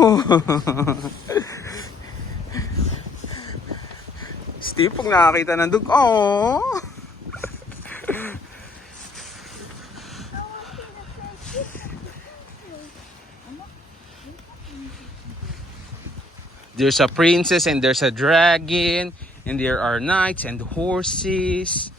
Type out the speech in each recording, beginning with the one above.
Oh! Steve, pag nakakita ng dug, oh! There's a princess and there's a dragon and there are knights and horses.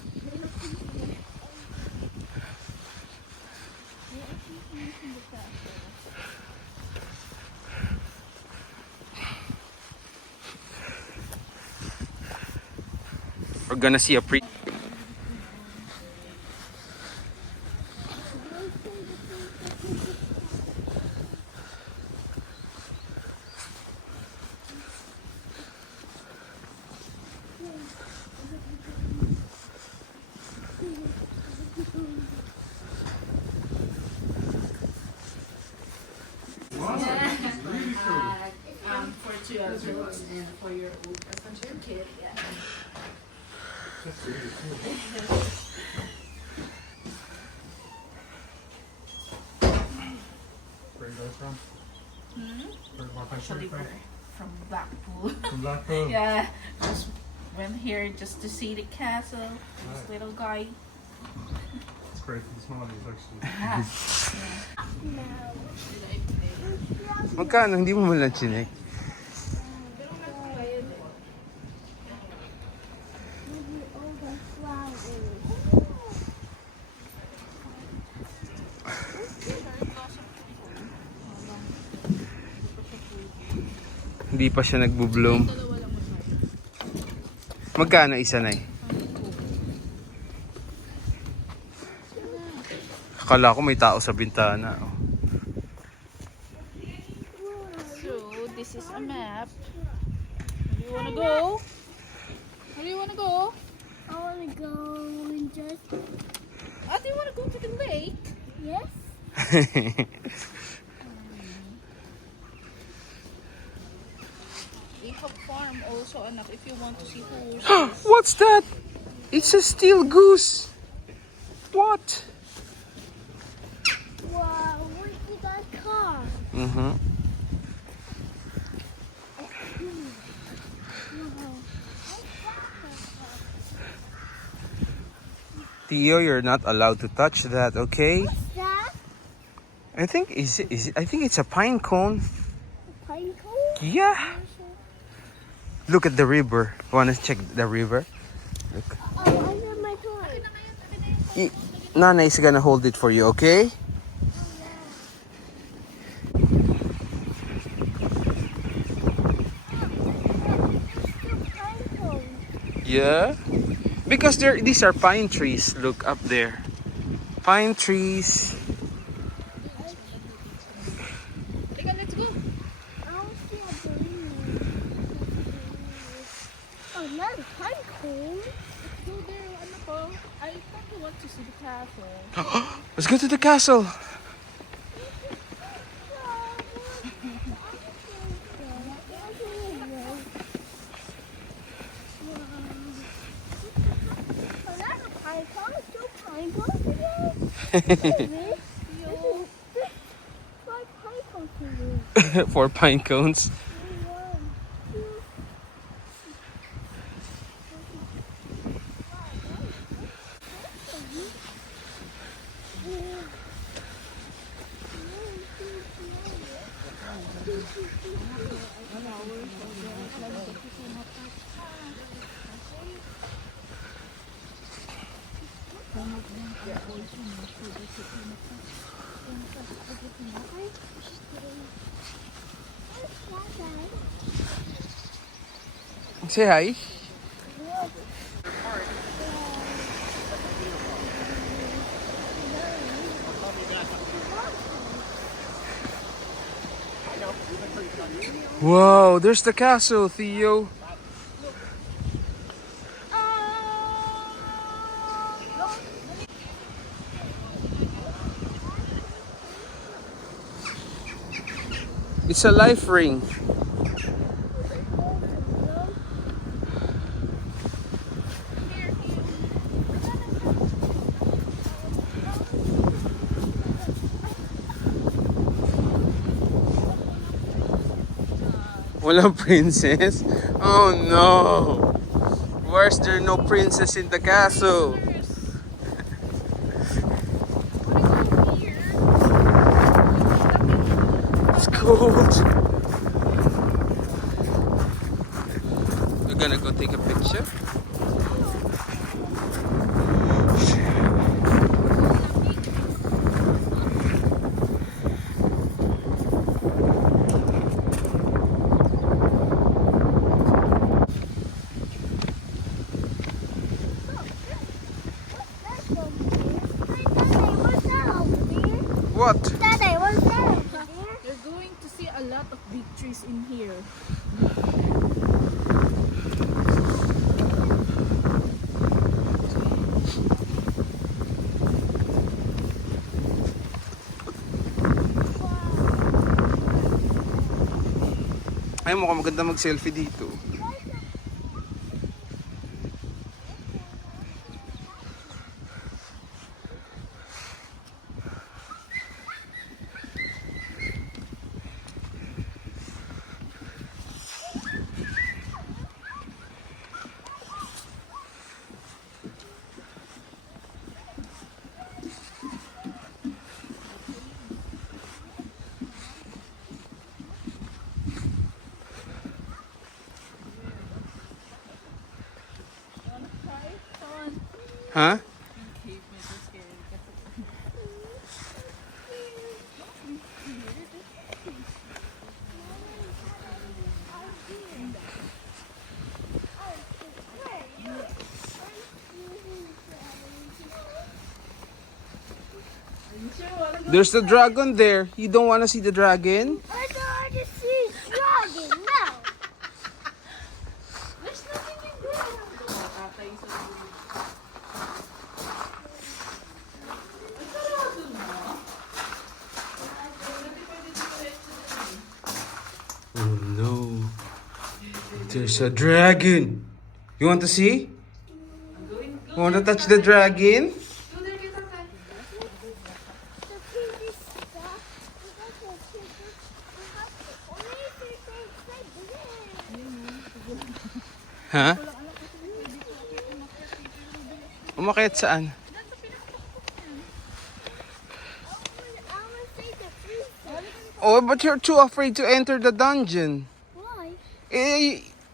We're gonna see a princess. For 2 adults and for your kid, yeah. That's really cool. Where you guys from? Where my Actually, from? we're from Blackpool. From Blackpool? Yeah, just went here just to see the castle. This little guy. It's great for the small actually. Magkano? Hindi mo man lang chinek. Hindi pa siya nagbo-bloom. Magkano isa na eh? Akala ko may tao sa bintana. Oh. So, this is a map. Where do you wanna go? Where do you wanna go? I want to go and just... Oh, do you wanna go to the lake? Yes? We have farm also, anak, if you want to see horses. What's that? It's a steel goose. What? Wow, look at that car. Mm-hmm. Theo, you're not allowed to touch that, okay? What's that? I think I think it's a pine cone. A pine cone? Yeah. Look at the river. Wanna check the river? Look. Oh, under my toy. Nana is gonna hold it for you, okay? Pine cone. Yeah. Because these are pine trees. Look up there. Pine trees. Teka, let's go. I don't see a balloon. Oh, not a pine cone. Go there, ano po? I thought you want to see the castle. Let's go to the castle. Oh, that's a pine cone. Two pine cones again? Five pine cones again. 4 pine cones. Say hi. Wow, there's the castle, Theo. It's a life ring. Walang princess? Oh no! Where's there no princess in the castle? It's cold. We're gonna go take a picture. What? Daddy, what's that over there? You're going to see a lot of big trees in here. Ay, mukhang maganda mag-selfie dito. Huh? There's the dragon there. You don't want to see the dragon? I don't want to see dragon. No. There's nothing in there. Oh no. There's a dragon. You want to see? You want to touch the dragon? Ha? Umakyat saan? Oh, but you're too afraid to enter the dungeon. Why?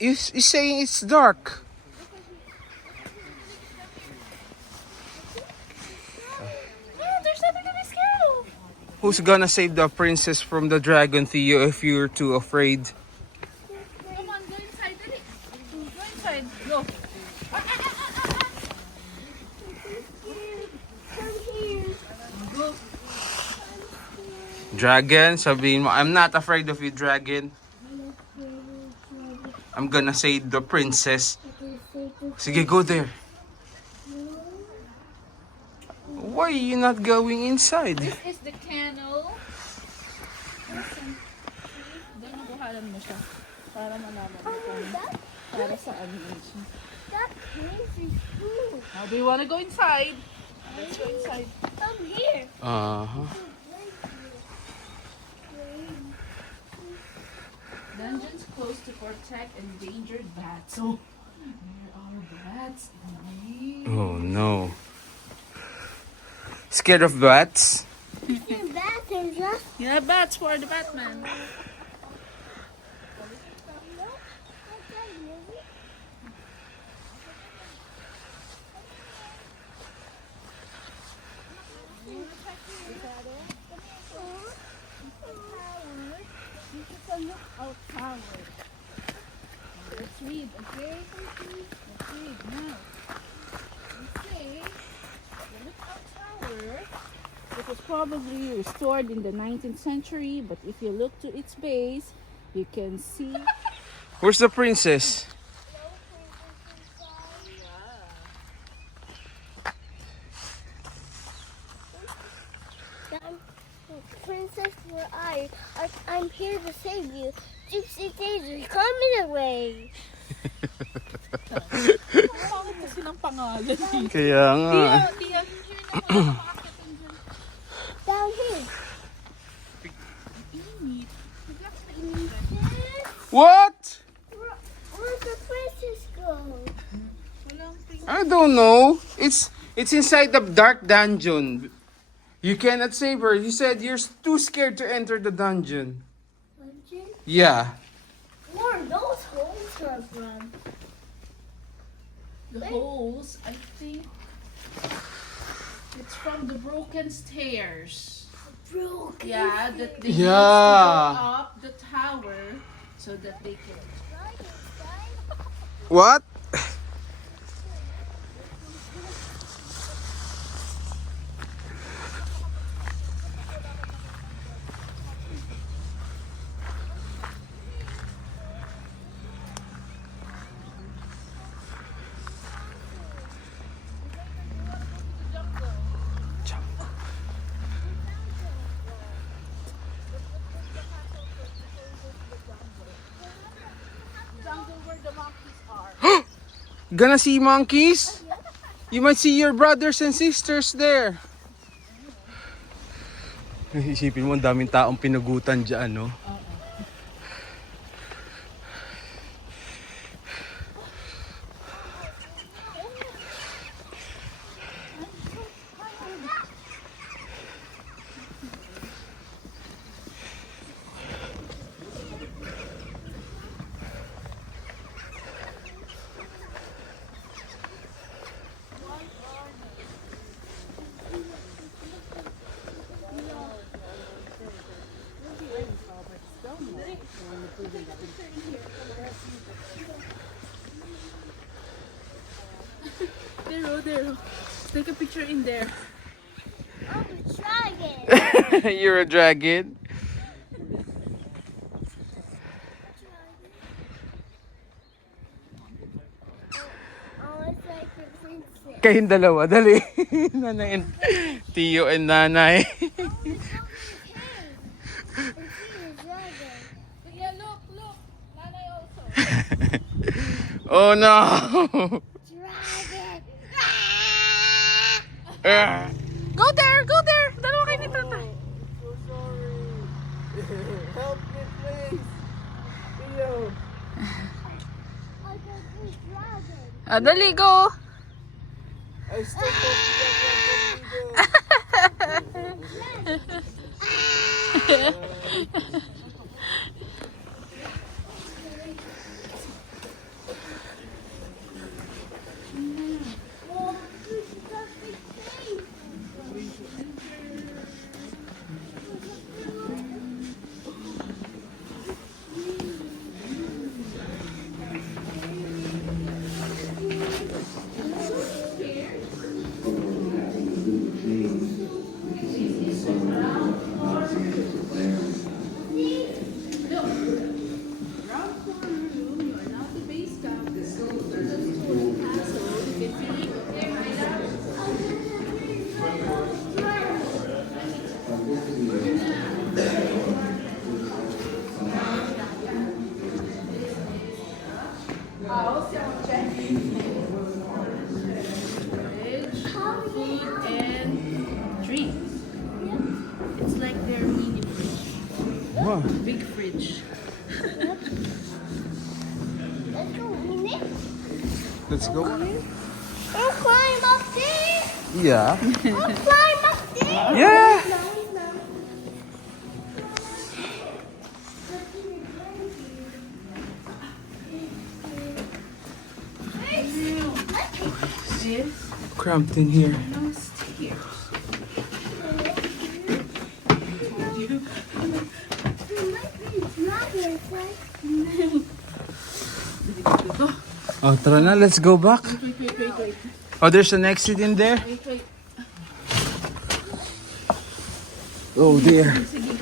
You're saying it's dark. No, there's nothing to be scared of. Who's gonna save the princess from the dragon, Theo, if you're too afraid? Come on, go inside. Dali. Go inside. Go. Come here. Go. Dragon, sabihin mo, I'm not afraid of you, dragon. I'm gonna save the princess. Sige, go there. Why are you not going inside? This is the kennel. Listen. Doon nabuhalan mo siya. Para malaman mo kung para saan yun siya. That place is cool. Now, do you wanna go inside? Let's go inside. Come here. Uh-huh. Dungeons closed to protect endangered bats. So, there are bats in here. Oh no. Scared of bats? Your bathroom just Yeah, bats for the Batman. lookout tower. Let's read, okay? Let's read now. We say the lookout tower. It was probably restored in the 19th century, but if you look to its base, you can see. Where's the princess? Princess, where are you? I'm here to save you. Gypsy Daisy, coming away. Bakit kasi ng pangalan? Kaya nga. Tia, here na po. Makakit dyan. Down here. Init. Relax na init. What? Where'd the princess go? I don't know. It's inside the dark dungeon. You cannot save her. You said you're too scared to enter the dungeon. Dungeon? Yeah. Where are those holes come from? The holes, I think it's from the broken stairs. Broken. Yeah, that they Yeah. used to go up the tower so that they can. What? Jungle where the monkeys are. Gonna see monkeys? You might see your brothers and sisters there. Isipin mo, ang daming taong pinugutan dyan, no? There. Take a picture in there. Oh, a dragon. You're a dragon? Oh, it's like the princess. Kayong dalawa, dali. Nanay and Tio and nanay. Yeah, look. Nanay also. Oh no! Dragon. Go there. Dalawa kayo ni Tata. So sorry. Help me, please. Theo. I got this dragon. Dali, go. I still don't get Oh, this is a big thing. Food and drinks. It's like their mini fridge. Wow. Big fridge. Let's go, Minnie. Let's go. I'll climb up there. Yeah. I'll climb up there. Yeah. This Cramped in here. no stairs. There might be dragons, right? Oh, tara na, let's go back. Wait. Oh, there's an exit in there. Wait. Oh dear. Sige.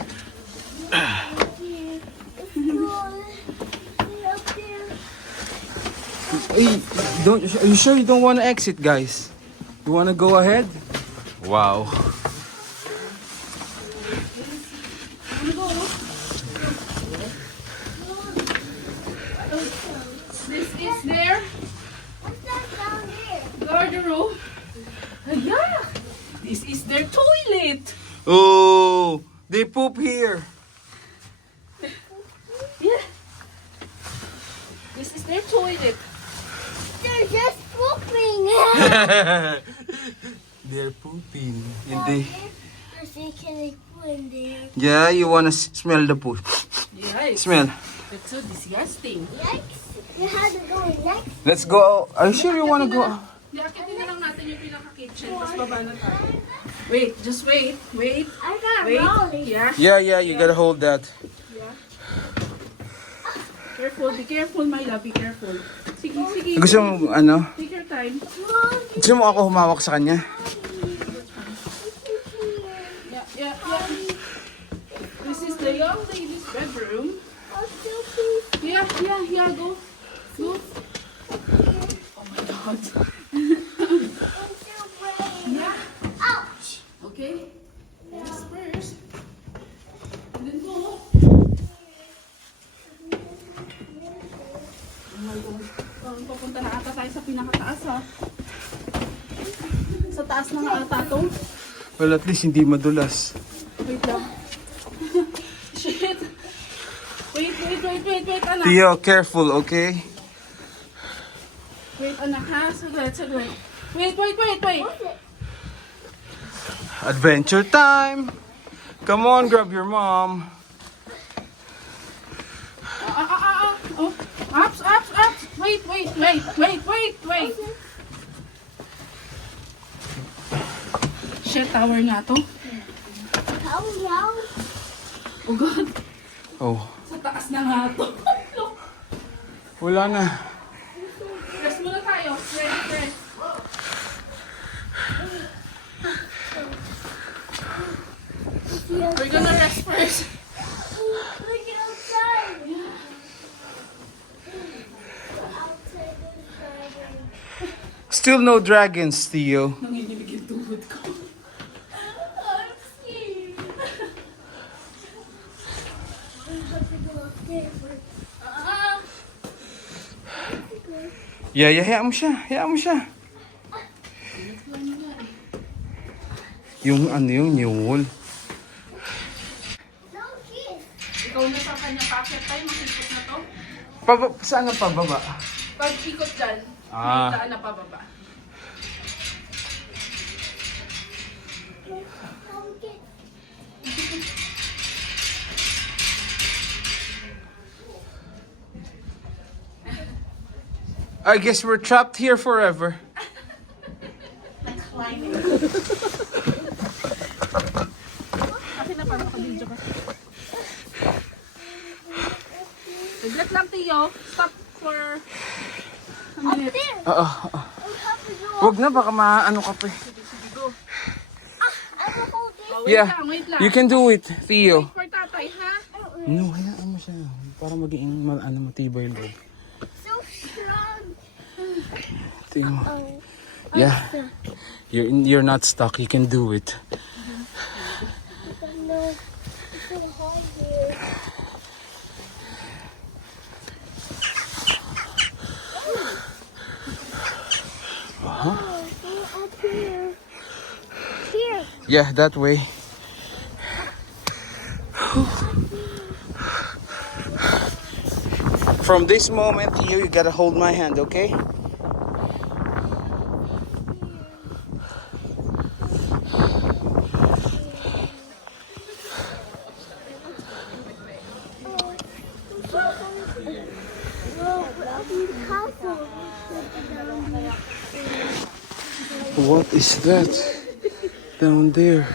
Hey, are you sure you don't want to exit, guys? You want to go ahead? Wow. This is their What's that down there? garderobe. Yeah. This is their toilet. Oh, they poop here. Yeah. This is their toilet. They're just pooping. They're pooping. And they... Can they poo in there? Yeah, you wanna smell the poo. Yes. Smell. That's so disgusting. Yikes. You have to go next. Let's go. Are you sure you wanna go? Hindi, akitin na lang natin yung pinaka-kitchen. Tapos baba na tayo. Wait, just wait. Wait. I got Wait. rolling. Yeah. Yeah, you gotta hold that. Careful. Be careful, my love. Be careful. Sige, sige. Gusto mo, ano? Take your time. Gusto mo ako humawak sa kanya? Yeah. This is the young lady's bedroom. Yeah. Go. Go. Oh my God. Ouch. Okay. This first. And then go. Oh my God. Papunta na ata tayo sa pinakataas, ha? Sa taas na nga ata to. Well, at least hindi madulas. Wait lang. Shit. Wait, anak. Theo, careful, okay? Wait, anak, ha? Saglit. Wait. Adventure time! Come on, grab your mom. Oh. Ups. Wait. Shit, tower nga to. Oh God. Oh, Sa taas na nga to. wala na. Rest muna tayo. Ready. We're gonna rest first. Look outside. Still no dragons, Theo. Nanginginig yung tuhod ko. I'm scared. We have to go upstairs first. Yeah, hayaan mo siya. Yung yung No kiss. Ikaw na sa kanya packet tayo. Makikot na to. Saan ang pababa? Pag ikot dyan, Ah. may daan na pababa. No kiss. I guess we're trapped here forever. Akin na parang kabidyo ka. Saglit lang, Tio. Stop for a minute. There. Oo. We have to go. Wag na, baka maano ka pa. Sige, go. I will hold this. Oh, Yeah, wait lang. you can do it, Theo. Wait for tatay, ha? No, hayaan mo siya. Para maging matibay loob. So strong. Theo. Oh. Yeah, you're not stuck. You can do it. No. It's so hard here. Oh, go up here. Here. Yeah, that way. From this moment, Theo, you gotta hold my hand, okay? What is that down there?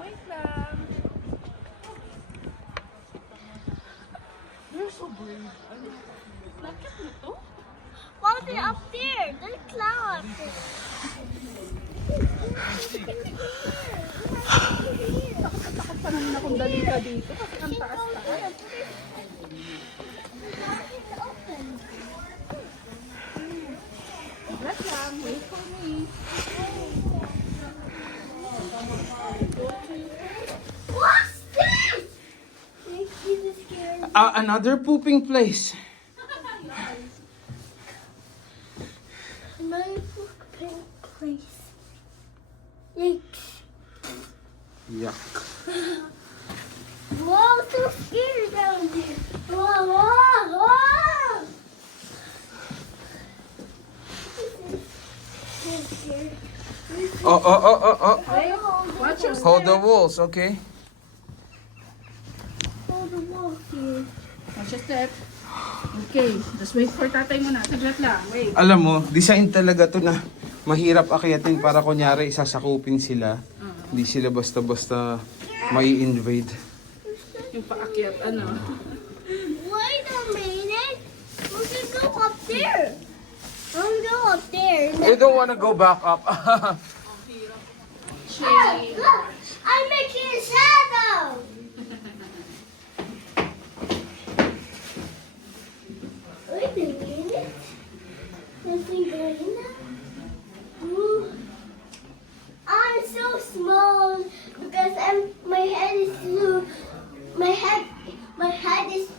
Wait lang. You're so brave. Nakit mo to? Mom, they're up there. They're clouds. Takot pa naman akong dali ka dito kasi ang taas-taas. Wait lang. Wait for me. What's this? Makes me scared. Another pooping place. Am I pooping? place. Yikes. Yuck. Whoa, so scary down there. Whoa, whoa, whoa. So scary. Oh. Hey, watch your Hold the step. walls, okay? Hold the wall here. Watch your step. Okay, just wait for tatay mo na. Saglit lang, wait. Alam mo, design talaga to na mahirap akyatin para kunyari sasakupin sila. Hindi sila basta-basta may invade. Yung paakyat, ano. Wait a minute. We can go up there. I'm go up there. They don't wanna go back up. Oh, look, I'm making a shadow. Wait a minute. Nothing going on. Ooh. I'm so small because my head is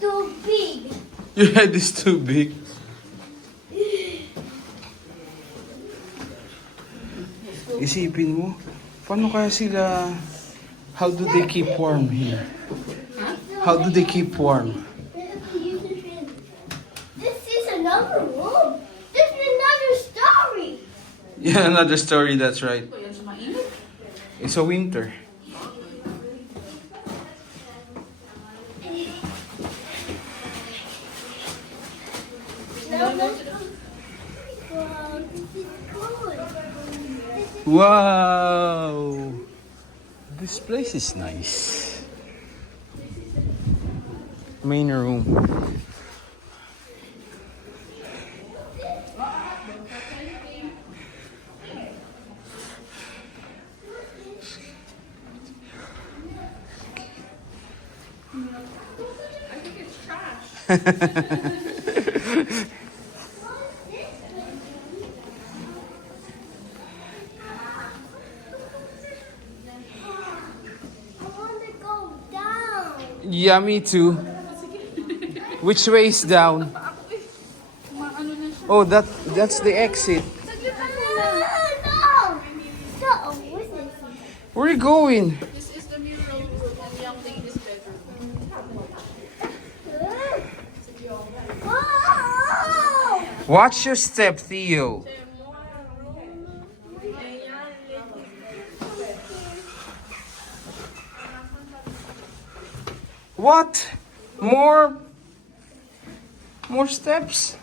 too big. Your head is too big. Isipin mo, paano kaya sila, how do they keep warm here? How do they keep warm? This is another room. This is another story. Yeah, another story, that's right. Ito, yan sa mainit. It's a winter. Wow, this is cool. This is Wow! This place is nice. Main room. I want to go down. Yeah, me too. Which way is down? Maano na siya. Oh, that's the exit. Saglit lang No, muna. no. No, what's this? Where are you going? This is the mirror room and young lady's bedroom. Whoa! Watch your step, Theo. What? More steps?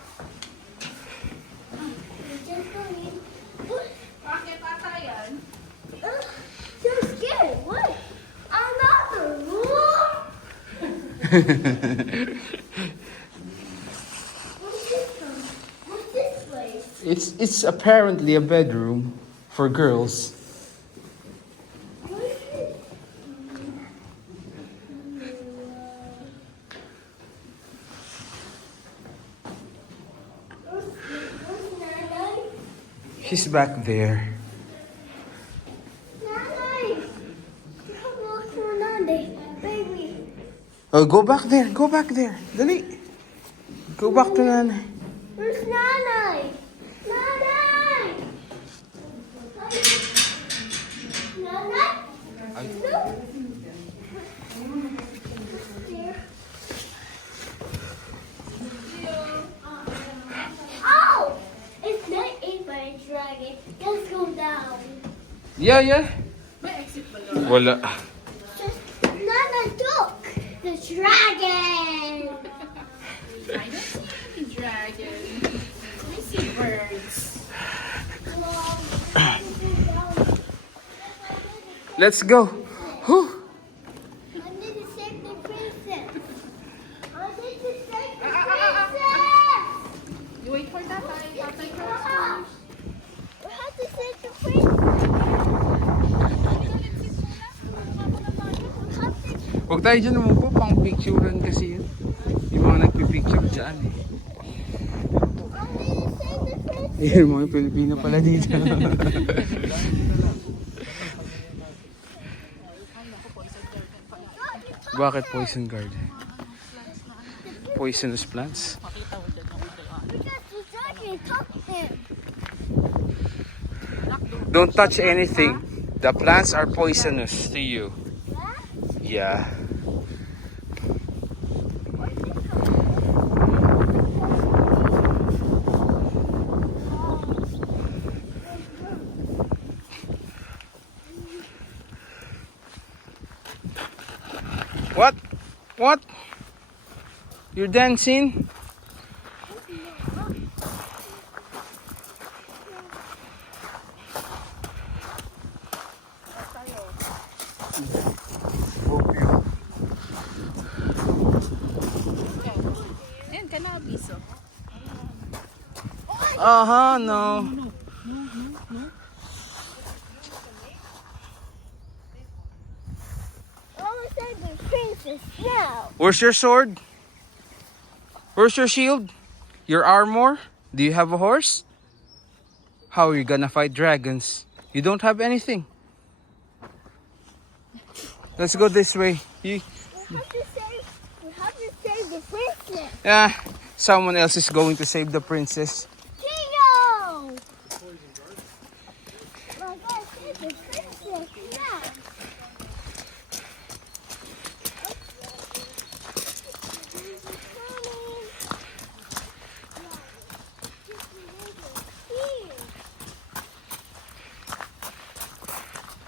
Bakit ata yan? So scared. What? Another room? What's this one? What's this place? It's apparently a bedroom for girls. What is this? Where's Nana? She's back there. Nana! Look for Nana, baby. Oh, go back there. Go back there. Dali. Go back to Nana. Where's Nana? Nana! Nana? Look. There. Oh! It's not eaten by a dragon. Let's go down. Yeah. May exit ba doon? Wala. Just Nana took the dragon. I don't see any dragon. I see birds. Let's go. Whew. I need to save the princess. I need to save the princess. You wait for tatay. Tatay ka. We have to save the princess. Huwag tayo dyan umupo. Pang picturean kasi yun. Yung mga nagpipicture dyan eh. I need to save the princess. Ayun, mga Pilipino pala dito. Bakit poison guard? Poisonous plants? Because the dragon took him. Don't touch anything. The plants are poisonous to you. Yeah. What? What? You're dancing? Ayan, cannabis, oh. Uh-huh, no. I want to save the princess now. Where's your sword? Where's your shield? Your armor? Do you have a horse? How are you gonna fight dragons? You don't have anything. Let's go this way. We have to save the princess. Yeah, someone else is going to save the princess. Tino! We're going to save the princess now.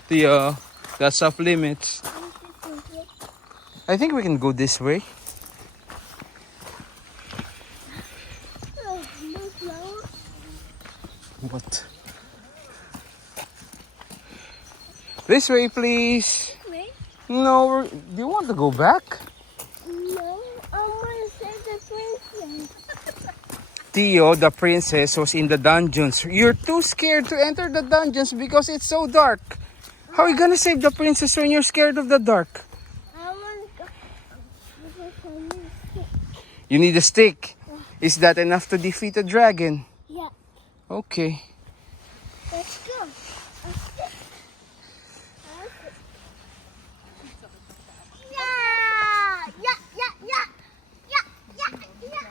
Theo, that's off limits. I think we can go this way. What? This way, please. Wait, No, do you want to go back? no, I want to save the princess. Theo, the princess, was in the dungeons. You're too scared to enter the dungeons because it's so dark. How are you gonna save the princess when you're scared of the dark? I want to go. Because I need to stick. You need a stick. Is that enough to defeat a dragon? Yeah, Okay. let's go. A stick. Yeah! Yeah, yeah, yeah. Yeah, yeah, yeah.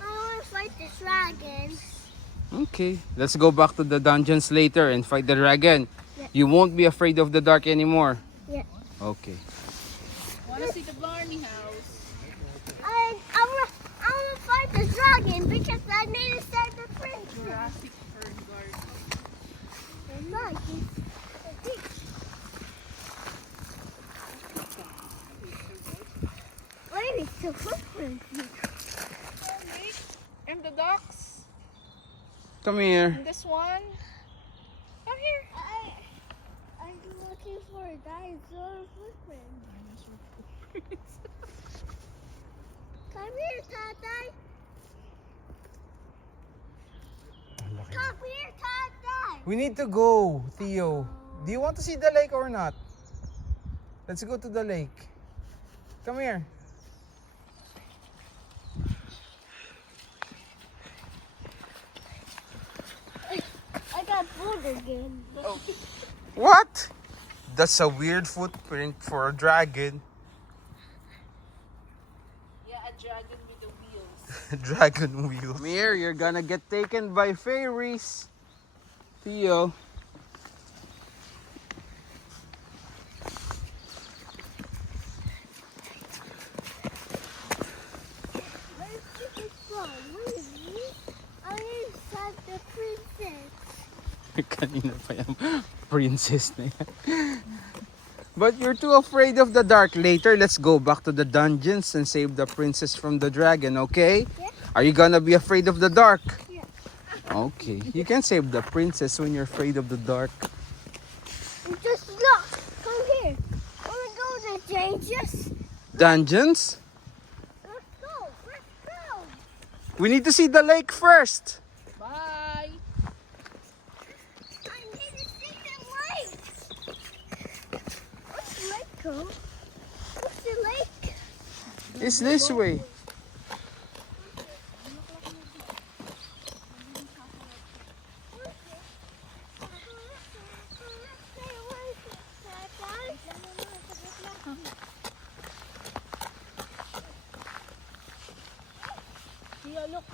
I want to fight the dragon. Okay. Let's go back to the dungeons later and fight the dragon. Yeah. You won't be afraid of the dark anymore. Yeah. Okay. Wanna see the Blarney house? I want to fight the dragon because I need to save the princess. Jurassic Fern Garden. And look, it's a beach. Wait, it's a footprint. And the ducks. Come here. And this one. Come here. I'm looking for a dinosaur footprint. Come here, Tata. Come here, Tata. We need to go, Theo. Do you want to see the lake or not? Let's go to the lake. Come here. I got food again. What? That's a weird footprint for a dragon. Yeah, a dragon with the wheels. Dragon wheel. Come here, you're gonna get taken by fairies. Theo. Where's this from? Where is this? I need to save the princess. Kanina pa yung princess na yan. But you're too afraid of the dark. Later, let's go back to the dungeons and save the princess from the dragon, okay? Yeah. Are you gonna be afraid of the dark? Yeah. Okay. You can save the princess when you're afraid of the dark. Just look. Come here. Wanna go to the changes? Dungeons? Let's go. Let's go. We need to see the lake first. Bye. I need to see the lake. What's the lake called? What's the lake? It's this way. Here, look.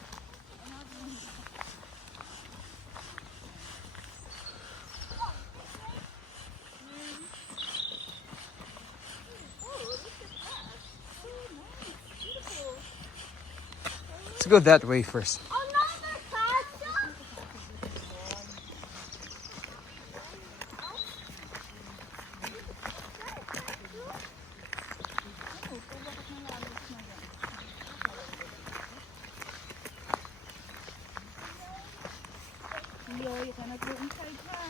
Let's go that way first. Another castle? Yo, you cannot go inside ha.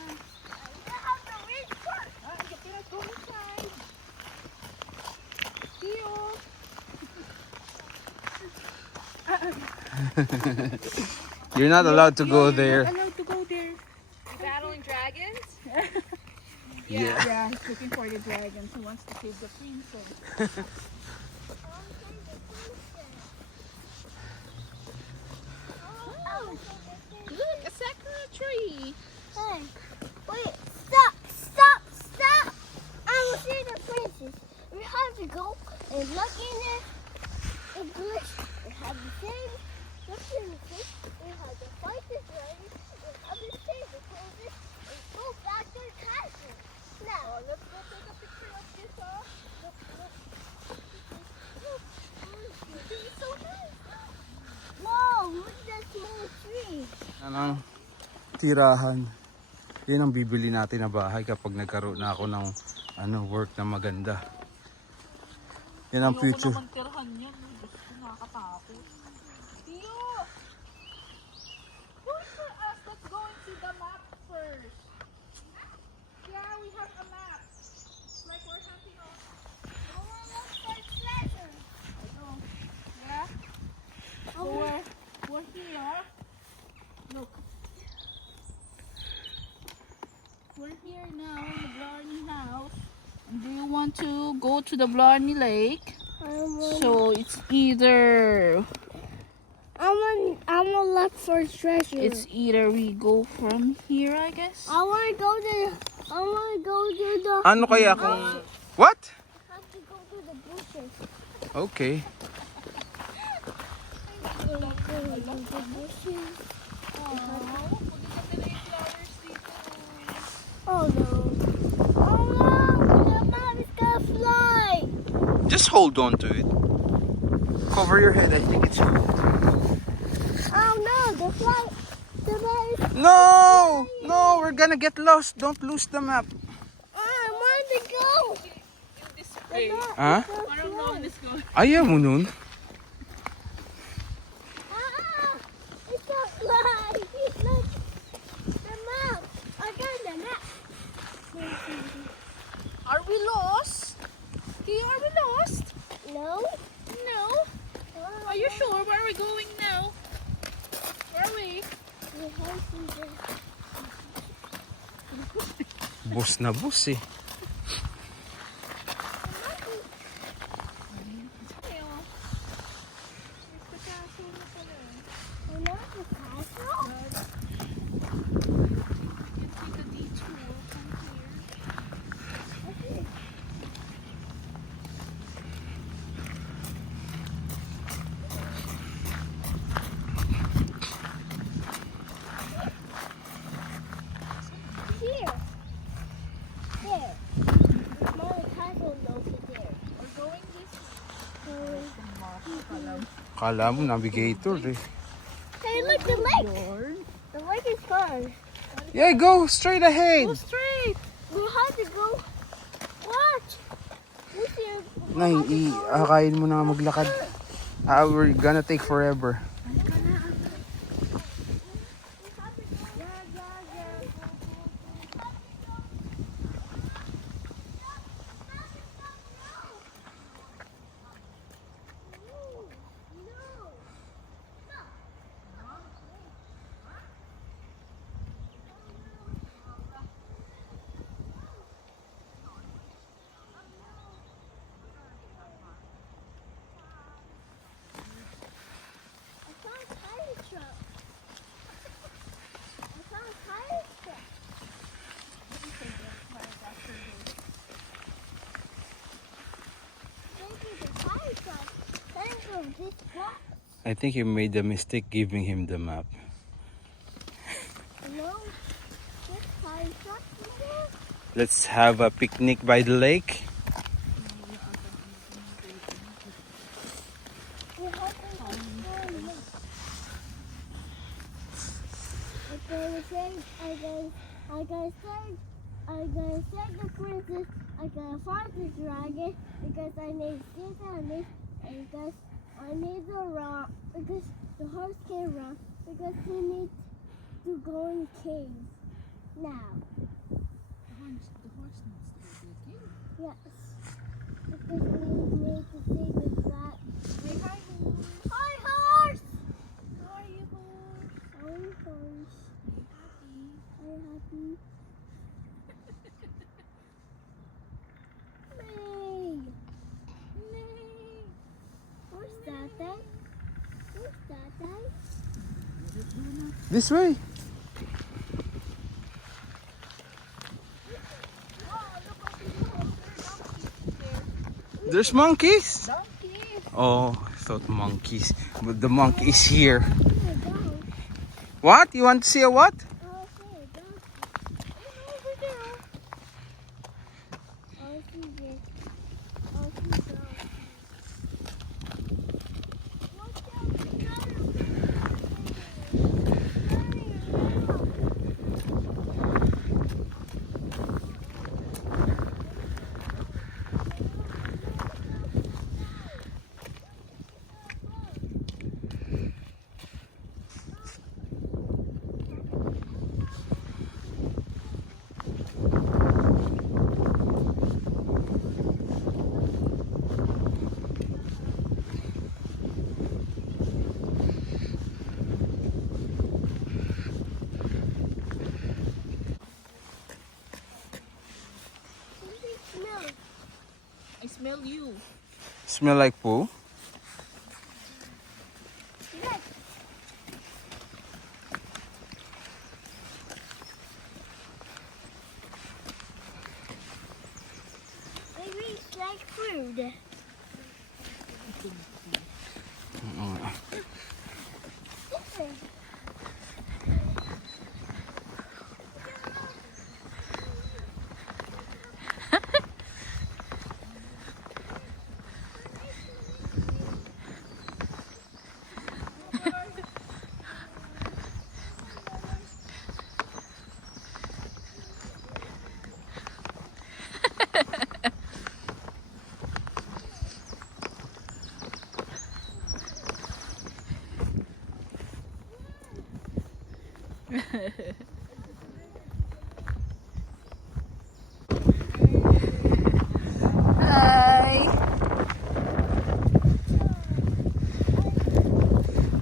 You have to reach first. You cannot go inside. Theo. You're not allowed to go there. You're not allowed to go there. Battling dragons? Yeah. Yeah, he's looking for the dragons. He wants to save the princess. Look, a sakura tree. Hey, wait, stop, stop, stop! I will see the princess. We have to go and look in it. English. We have the same. Look in the fish. We have to fight the dragon. We have to save the princess and go back to the castle. Now, let's go take a picture of this. Look, look. Look, it's so nice. Whoa, look at that small tree. Anong tirahan. Yan ang bibili natin na bahay kapag nagkaroon na ako ng work na maganda. Yan ang future. Ayoko naman tirahan yan. Diyos ko, nakakatakot. Theo! Wait for us. Let's go and see the map first. Yeah, we have a map. Like we're hunting off. I want to look for treasure. Yeah? So we're here. Look. We're here now in the Blarney house. And do you want to go to the Blarney Lake? So it's either I want to look for treasure. we go from here, I guess. I want to go to the. Ano kaya kung... What? I have to go to the bushes. Okay. Go to the bushes. Oh no! Oh no! The mom is gonna fly. Just hold on to it. Cover your head. I think it's... Oh no! The fly is. No! No! We're gonna get lost. Don't lose the map. I want to go. way. Ha? Parang wrong this go. Ayaw mo nun? It's a fly. Look, the map. I got the map. Are we lost? Tia, are we lost? No. No. Are you sure where are we going now? Where are we? The house is there. Bus na bus eh. We're not the castle. Here. There. The small castle over there. We're going this Kala mo navigator eh. Hey, look, the lake. The lake is fun. Yeah, go straight ahead. Go straight. We have to go. Watch. We see. Nay, akayin mo na nga maglakad. We're gonna take forever. I think you made the mistake giving him the map. Let's have a picnic by the lake. I gotta save the princess. I gotta find the dragon because I need this and because I need the rock because the horse can't run because he needs to go in the cave now. The horse needs to go to the cave. Yes. Because we need to save the dragon. Say hi, horse. Hi horse! How are you, horse? Hi horse. Are you happy? Hi happy. May. Nay. Where's Tata? Where's Tata? This way. There's monkeys. Donkeys. Oh, I thought monkeys. But the monkey is here. Oh my God. What? You want to see a what? Oh, okay, donkey. Over there. Oh, she's it. Oh, she's donkey. Watch out, the smell. I smell you. Smell like poo. Look. Maybe it's like food. This way. Hi.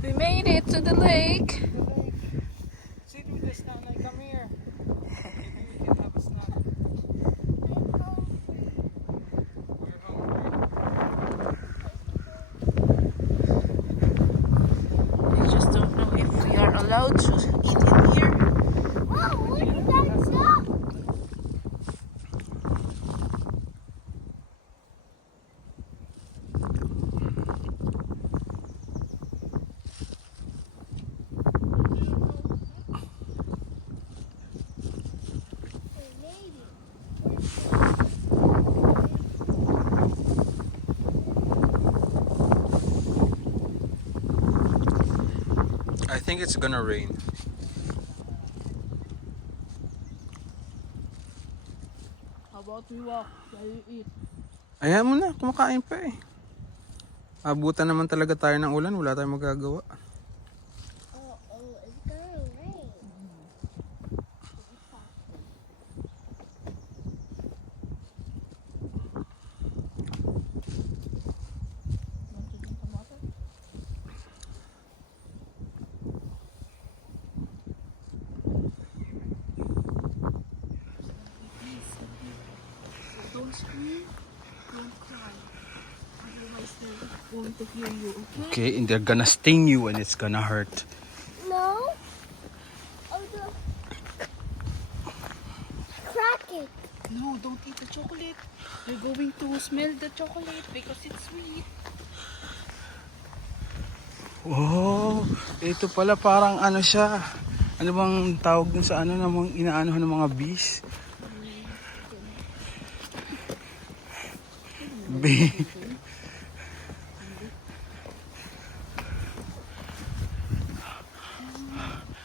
We made it to the lake. Sit with us, Nanay. Come here. Maybe we can have a snack. We're hungry. I just don't know if we are allowed to eat in here. Oh, look at that stuff. I think it's gonna rain. How about we walk while you eat? Ayan mo na, kumakain pa eh. Abutan naman talaga tayo ng ulan, wala tayong magagawa. Oh, it's gonna rain. Want to drink some water? Don't scream, don't cry. Otherwise they're going to hear you, okay? Okay, and they're gonna sting you and it's gonna hurt. No. Oh, the crack it. No, don't eat the chocolate. You're going to smell the chocolate because it's sweet. Oh, ito pala parang ano siya. Ano bang tawag dun sa ano namang inaano ng mga bees? Bee.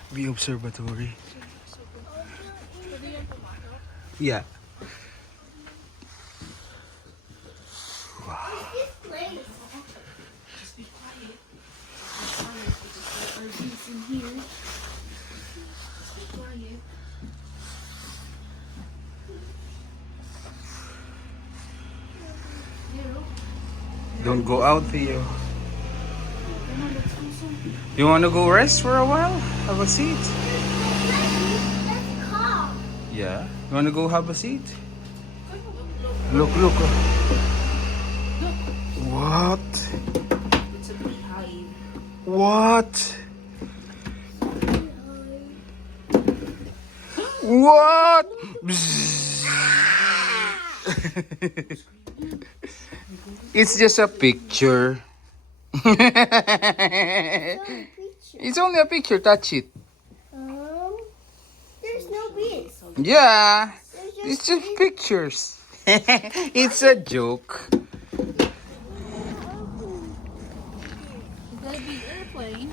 Bee observatory. Yeah. This place. Just be quiet. Be quiet because there are bees in here. Just be quiet. Here, oh. Don't go out, Theo. Come on, let's do some. You want to go rest for a while? Have a seat. Let's call. Yeah. You want to go have a seat? Look, Look, look. look. What? It's a beehive. What? What? Bzzz. It's just a picture. It's only a picture. Touch it. There's no bees. Yeah. There's It's just pictures. It's a joke. Is that a big airplane?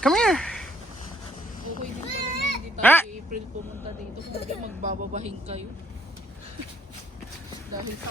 Come here. Okay din pala na hindi Ah! tayo April pumunta dito kung hindi magbababahin kayo. Dahil sa